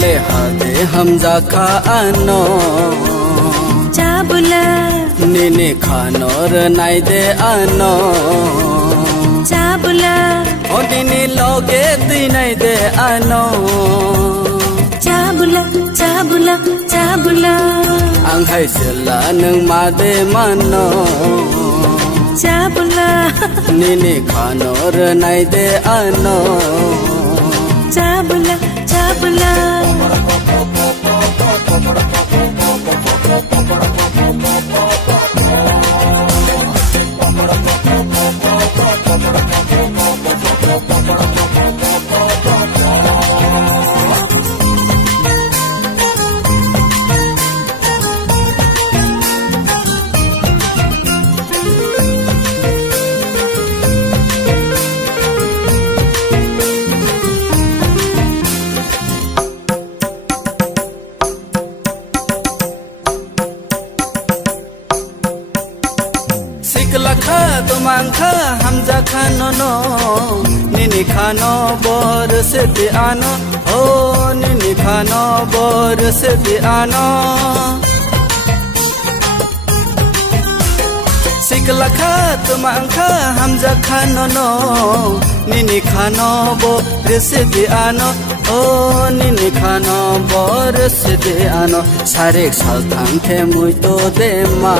ले हादे हम जाखा आनो चाबुला निने खानोर नाई दे आनो चाबुला ओ निने लोगे ती नाई दे आनो चाबुला चाबुला चाबुला आं हायसला नों मादे मानो चाबुला निने खानोर नाई दे आनो चाबुला चाबुला लखा तुमांखा हमजा खानो नो निनी खानो बोर से दे आनो ओ निनी खानो बोर से दे आनो सिक लखा तुमांखा हमजा खानो नो निनी खानो बोर से दे आनो ओ निनी खानो बोर से दे आनो सारे साल थांथे मुई तो दे मा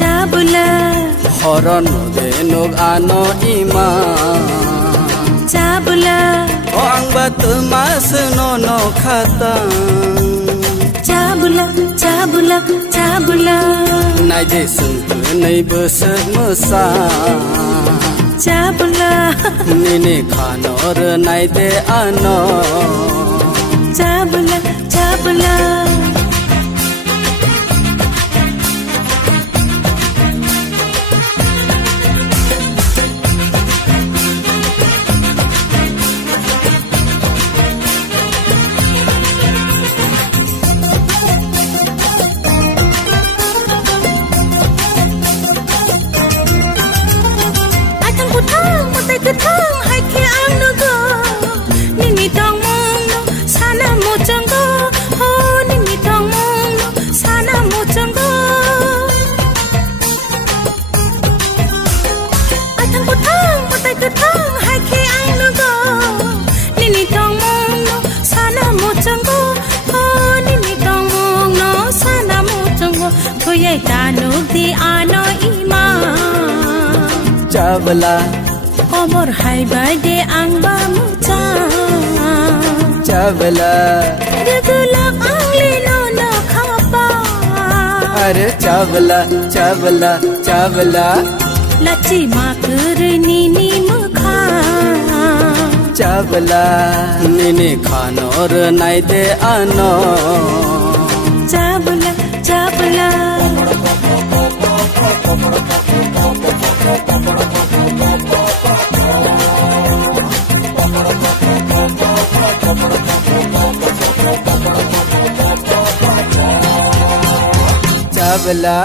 चाबुला हरन दे नुग आनो इमा चाबुला ओ आंबा तुमास नो नो खाता चाबुला चाबुला चाबुला नाय जे सुंत नै बस मुसा चाबुला निने खानोर नाय दे आनो चाबुला चाबुला thang hai khi ang no go nini tong mong no sana mo chang go ho nini tong mong no sana mo chang go thang ko thang hai khi ang no go nini tong mong no sana mo chang go ho nini tong mong no sana mo chang go ko yai ta no di ano ima Chawla Omor hai bai de ang ba mu cha Chawla Degulak ang lino na khapa अरे चावला चावला Chawla Lachi makur nini mukha Chawla निने खानोर नाय दे आनो Chabula chabula Chawla